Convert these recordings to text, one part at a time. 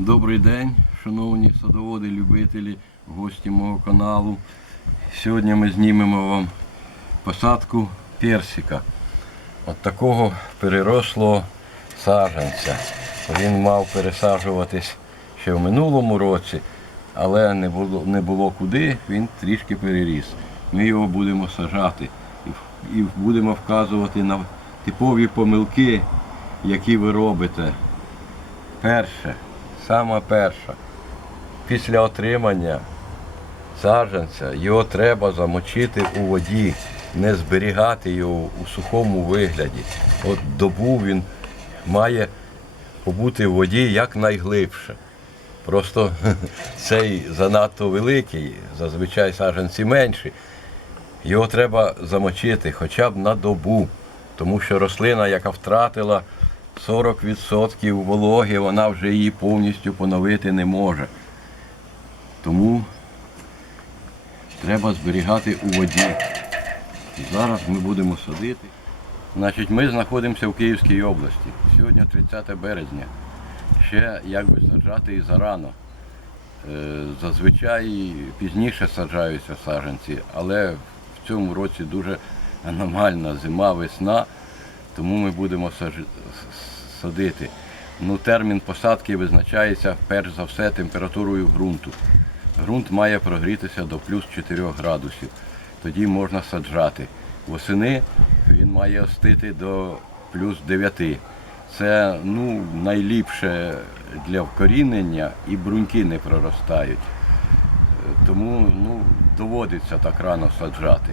Добрий день, шановні садоводи, любителі, гості мого каналу. Сьогодні ми знімемо вам посадку персика. От такого перерослого саджанця. Він мав пересаджуватись ще в минулому році, але не було, не було куди, він трішки переріс. Ми його будемо сажати і, будемо вказувати на типові помилки, які ви робите. Перше, саме перше, після отримання саджанця його треба замочити у воді, не зберігати його у сухому вигляді. От добу він має побути в воді якнайглибше. Просто цей занадто великий, зазвичай саджанці менші. Його треба замочити хоча б на добу, тому що рослина, яка втратила 40% вологи, вона вже її повністю поновити не може. Тому треба зберігати у воді. І зараз ми будемо садити. Значить, ми знаходимося в Київській області. Сьогодні 30 березня. Ще якби саджати і зарано. Е, Зазвичай пізніше саджаються саджанці, але в цьому році дуже аномальна зима, весна, тому ми будемо садити. Ну, термін посадки визначається перш за все температурою ґрунту. Ґрунт має прогрітися до плюс 4 градусів. Тоді можна саджати. Восени він має остити до плюс 9. Це ну, найліпше для вкорінення і бруньки не проростають. Е, Тому ну, доводиться так рано саджати.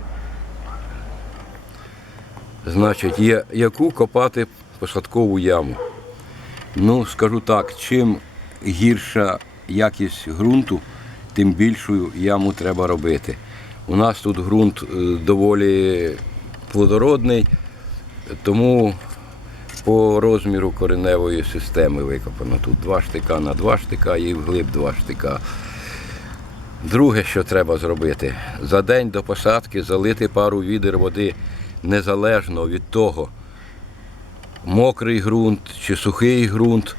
Значить, є, яку копати посадкову яму? Ну, скажу так, чим гірша якість ґрунту, тим більшу яму треба робити. У нас тут ґрунт е, доволі плодородний, тому по розміру кореневої системи викопано. Тут два штика на два штика і вглиб два штика. Друге, що треба зробити, за день до посадки залити пару відер води незалежно від того, мокрий ґрунт чи сухий ґрунт,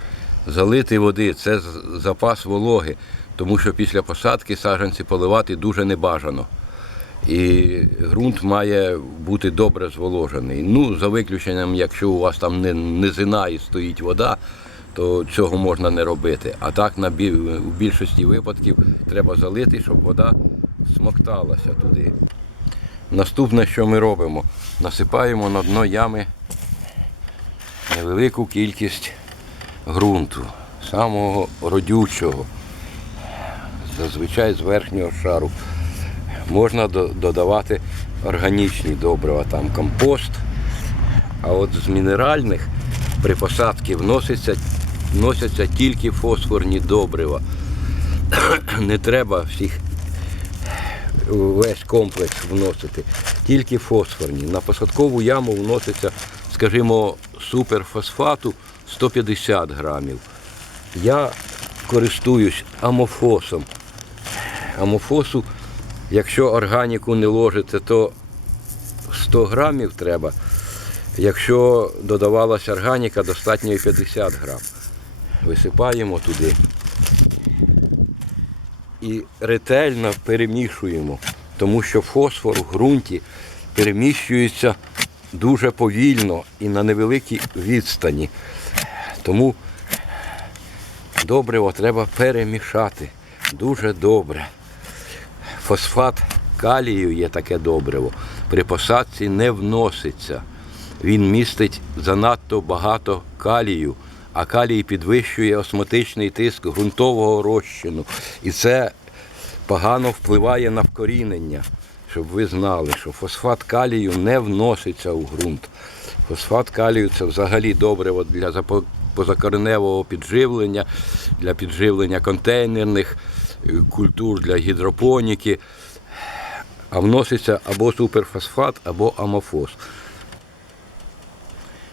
залити води це запас вологи, тому що після посадки саджанці поливати дуже небажано. І ґрунт має бути добре зволожений. Ну, за виключенням, якщо у вас там не низина і стоїть вода, то цього можна не робити. А так на бі- у більшості випадків треба залити, щоб вода смокталася туди. Наступне, що ми робимо, насипаємо на дно ями невелику кількість ґрунту, самого родючого, зазвичай з верхнього шару. Можна до- додавати органічні добрива, там компост. А от з мінеральних при посадці вносяться, вносяться тільки фосфорні добрива. Не треба всіх весь комплекс вносити, тільки фосфорні. На посадкову яму вноситься, скажімо, суперфосфату 150 грамів. Я користуюсь амофосом. Амофосу, якщо органіку не ложите, то 100 грамів треба. Якщо додавалася органіка, достатньо і 50 грам. Висипаємо туди і ретельно перемішуємо, тому що фосфор в ґрунті переміщується дуже повільно і на невеликій відстані. Тому добриво треба перемішати дуже добре. Фосфат калію є таке добриво. При посадці не вноситься. Він містить занадто багато калію, а калій підвищує осмотичний тиск ґрунтового розчину. І це погано впливає на вкорінення. Щоб ви знали, що фосфат калію не вноситься у ґрунт. Фосфат калію це взагалі добриво для позакореневого підживлення, для підживлення контейнерних е, культур, для гідропоніки. А вноситься або суперфосфат, або амофос.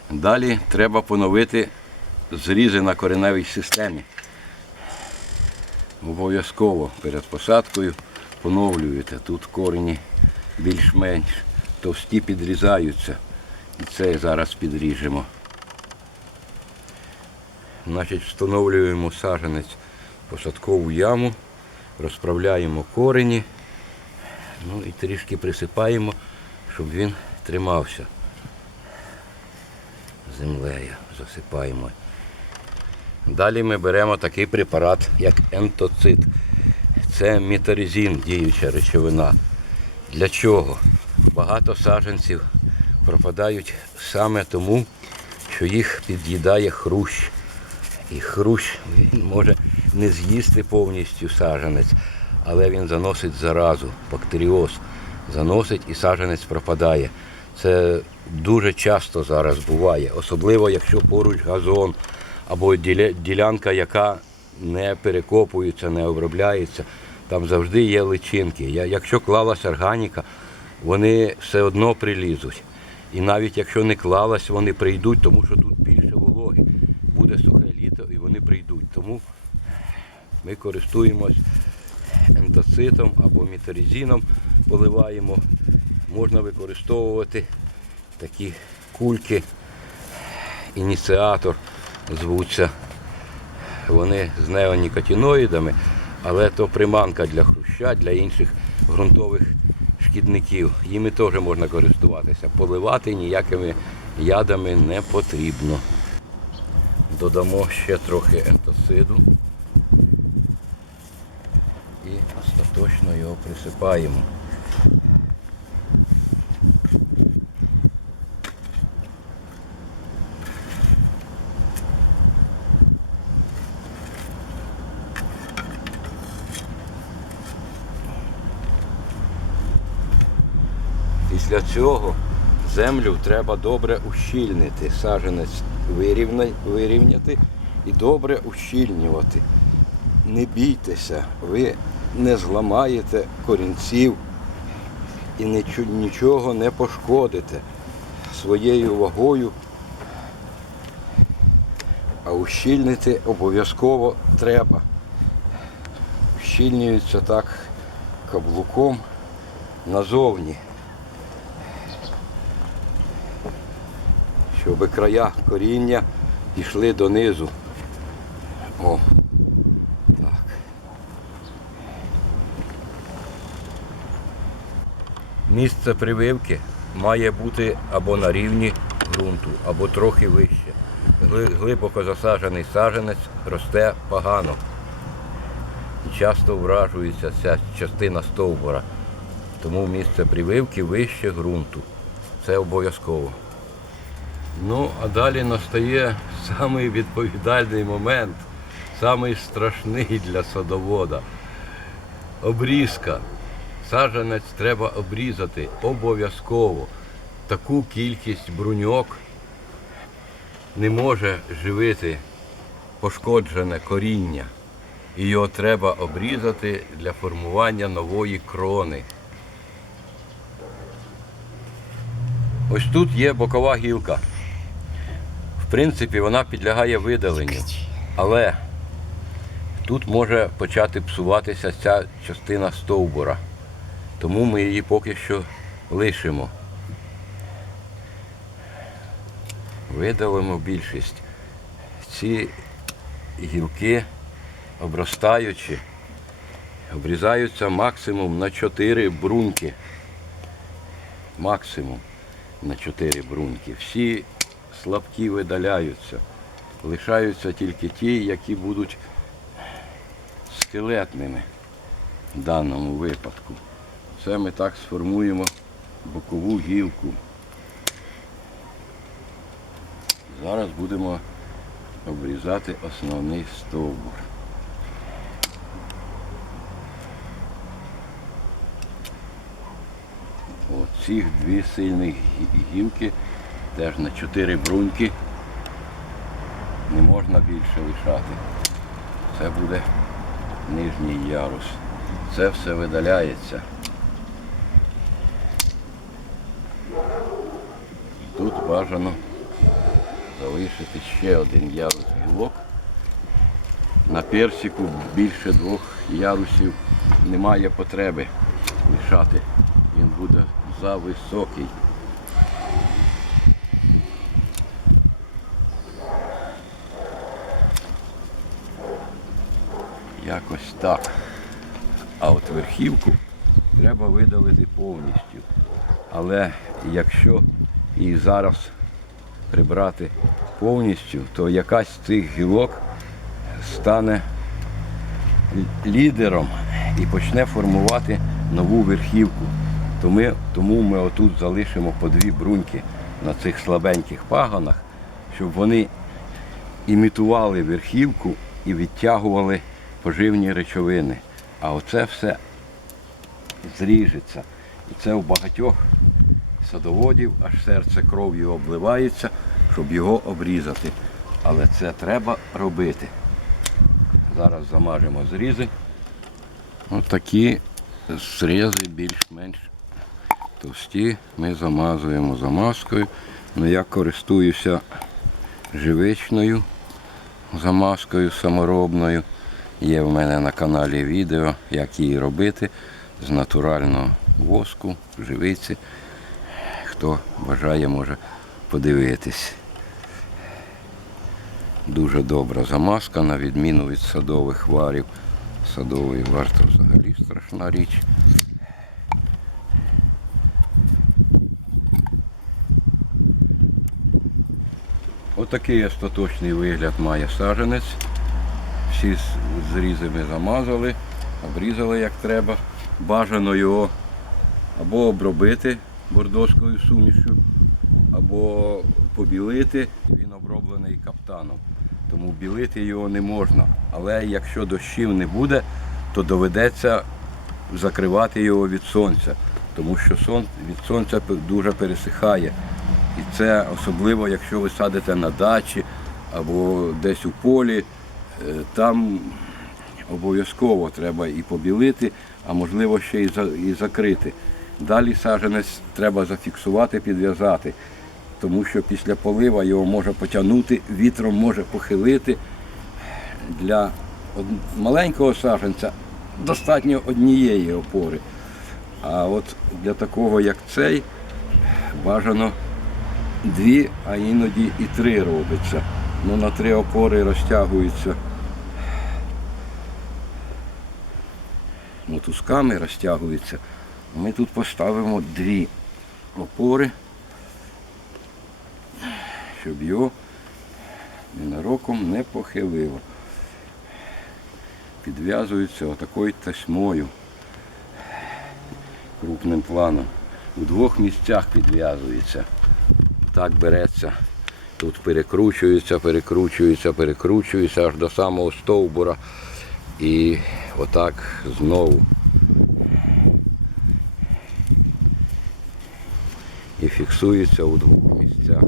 Далі треба поновити зрізи на кореневій системі. Обов'язково перед посадкою поновлюєте. Тут корені більш-менш товсті підрізаються. І це зараз підріжемо. Значить, встановлюємо саженець в посадкову яму, розправляємо корені, ну і трішки присипаємо, щоб він тримався. Землею засипаємо. Далі ми беремо такий препарат, як ентоцит. Це мітаризін, діюча речовина. Для чого? Багато саджанців пропадають саме тому, що їх під'їдає хрущ. І хрущ він може не з'їсти повністю саджанець, але він заносить заразу, бактеріоз. Заносить і саджанець пропадає. Це дуже часто зараз буває, особливо якщо поруч газон або ділянка, яка не перекопується, не обробляється, там завжди є личинки. Якщо клалась органіка, вони все одно прилізуть. І навіть якщо не клалась, вони прийдуть, тому що тут більше вологи. Буде сухе літо і вони прийдуть. Тому ми користуємось ентоцитом або мітеризіном, поливаємо. Можна використовувати такі кульки, ініціатор звуться. Вони з неонікотиноїдами, але то приманка для хруща, для інших ґрунтових шкідників. Їми теж можна користуватися. Поливати ніякими ядами не потрібно. Додамо ще трохи ентосиду і остаточно його присипаємо. Після цього землю треба добре ущільнити, саженець вирівняти і добре ущільнювати. Не бійтеся, ви не зламаєте корінців і нічого не пошкодите своєю вагою. А ущільнити обов'язково треба. Ущільнюється так каблуком назовні. Щоб края коріння пішли донизу. О, так. Місце прививки має бути або на рівні ґрунту, або трохи вище. Глибоко засаджений саджанець росте погано. І часто вражується ця частина стовбура. Тому місце прививки вище ґрунту. Це обов'язково. Ну, а далі настає самий відповідальний момент, самий страшний для садовода. Обрізка. Саджанець треба обрізати обов'язково. Таку кількість бруньок не може живити пошкоджене коріння. І його треба обрізати для формування нової крони. Ось тут є бокова гілка. В принципі, вона підлягає видаленню. Але тут може почати псуватися ця частина стовбура. Тому ми її поки що лишимо. Видалимо більшість. Ці гілки, обростаючи, обрізаються максимум на 4 бруньки. Максимум на 4 бруньки. Всі слабкі видаляються. Лишаються тільки ті, які будуть скелетними в даному випадку. Це ми так сформуємо бокову гілку. Зараз будемо обрізати основний стовбур. От цих дві сильні гілки теж на чотири бруньки не можна більше лишати. Це буде нижній ярус. Це все видаляється. Тут бажано залишити ще один ярус гілок. На персику більше двох ярусів немає потреби лишати. Він буде зависокий. Якось так. А от верхівку треба видалити повністю. Але якщо і зараз прибрати повністю, то якась з цих гілок стане лідером і почне формувати нову верхівку. Тому ми отут залишимо по дві бруньки на цих слабеньких пагонах, щоб вони імітували верхівку і відтягували поживні речовини. А оце все зріжеться. І це у багатьох садоводів аж серце кров'ю обливається, щоб його обрізати. Але це треба робити. Зараз замажемо зрізи. Ось такі зрізи більш-менш товсті. Ми замазуємо замазкою. Ну, я користуюся живичною замазкою саморобною. Є в мене на каналі відео, як її робити з натурального воску, живиці. Хто бажає, може подивитись. Дуже добра замазка, на відміну від садових варів. Садовий вар то взагалі страшна річ. Отакий остаточний вигляд має саженець. Всі з- зрізи ми замазали, обрізали як треба. Бажано його або обробити бордоською сумішю, або побілити. Він оброблений каптаном. Тому білити його не можна. Але якщо дощів не буде, то доведеться закривати його від сонця, тому що від сонця дуже пересихає. І це особливо, якщо ви садите на дачі або десь у полі, там обов'язково треба і побілити, а можливо ще і, за, і закрити. Далі саджанець треба зафіксувати, підв'язати, тому що після полива його може потягнути, вітром може похилити. Для маленького саджанця достатньо однієї опори. А от для такого, як цей, бажано дві, а іноді і три робиться. Ну, на три опори розтягуються мотузками розтягуються. Ми тут поставимо дві опори, щоб його ненароком не похилило. Підв'язуються отакою тасьмою крупним планом. У двох місцях підв'язується. Так береться. Тут перекручується, перекручується, перекручується аж до самого стовбура. І отак знову. І фіксується у двох місцях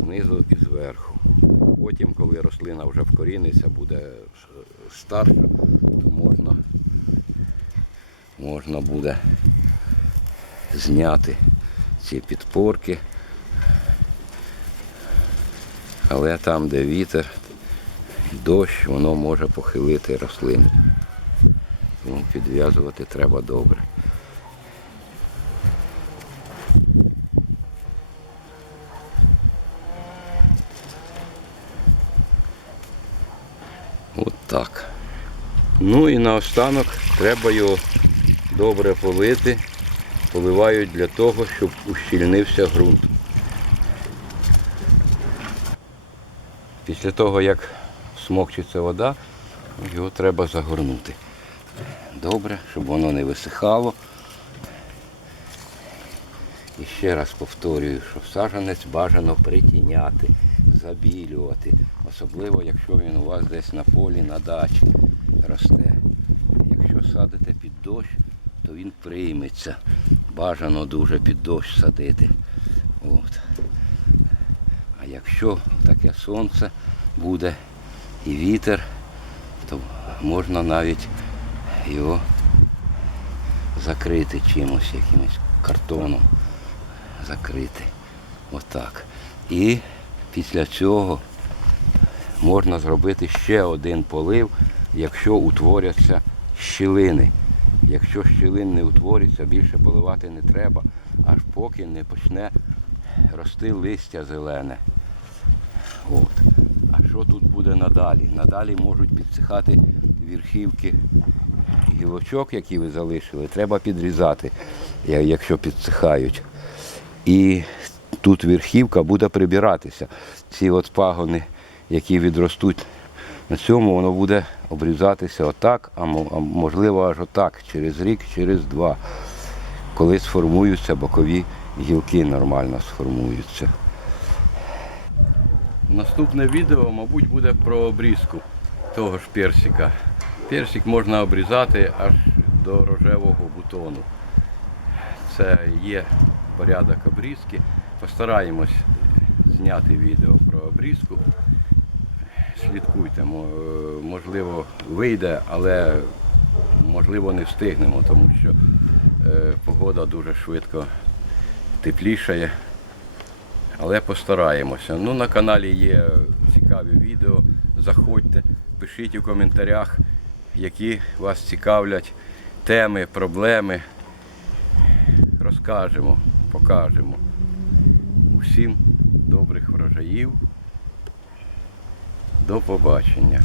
знизу і зверху. Потім, коли рослина вже вкоріниться, буде старша, то можна, можна буде зняти ці підпорки. Але там, де вітер, дощ, воно може похилити рослину. Тому підв'язувати треба добре. От так. Ну і наостанок треба його добре полити. Поливають для того, щоб ущільнився ґрунт. Після того, як смокчиться вода, його треба загорнути. Добре, щоб воно не висихало. І ще раз повторюю, що саджанець бажано притіняти, забілювати. Особливо, якщо він у вас десь на полі, на дачі росте. Якщо садите під дощ, то він прийметься. Бажано дуже під дощ садити. От. А якщо таке сонце буде і вітер, то можна навіть його закрити чимось, якимось картоном. Закрити. Отак. І після цього можна зробити ще один полив, якщо утворяться щілини. Якщо щілин не утвориться, більше поливати не треба, аж поки не почне рости листя зелене. От. Що тут буде надалі? Надалі можуть підсихати верхівки гілочок, які ви залишили, треба підрізати, якщо підсихають. І тут верхівка буде прибиратися. Ці от пагони, які відростуть на цьому, воно буде обрізатися отак, а можливо аж отак, через рік, через два, коли сформуються бокові гілки нормально сформуються. Наступне відео, мабуть, буде про обрізку того ж персика. Персик можна обрізати аж до рожевого бутону. Це є порядок обрізки. Постараємось зняти відео про обрізку. Слідкуйте, е, можливо, вийде, але можливо не встигнемо, тому що е, погода дуже швидко теплішає. Але постараємося. Ну, на каналі є цікаві відео. Заходьте, пишіть у коментарях, які вас цікавлять теми, проблеми. Розкажемо, покажемо. Усім добрих врожаїв. До побачення.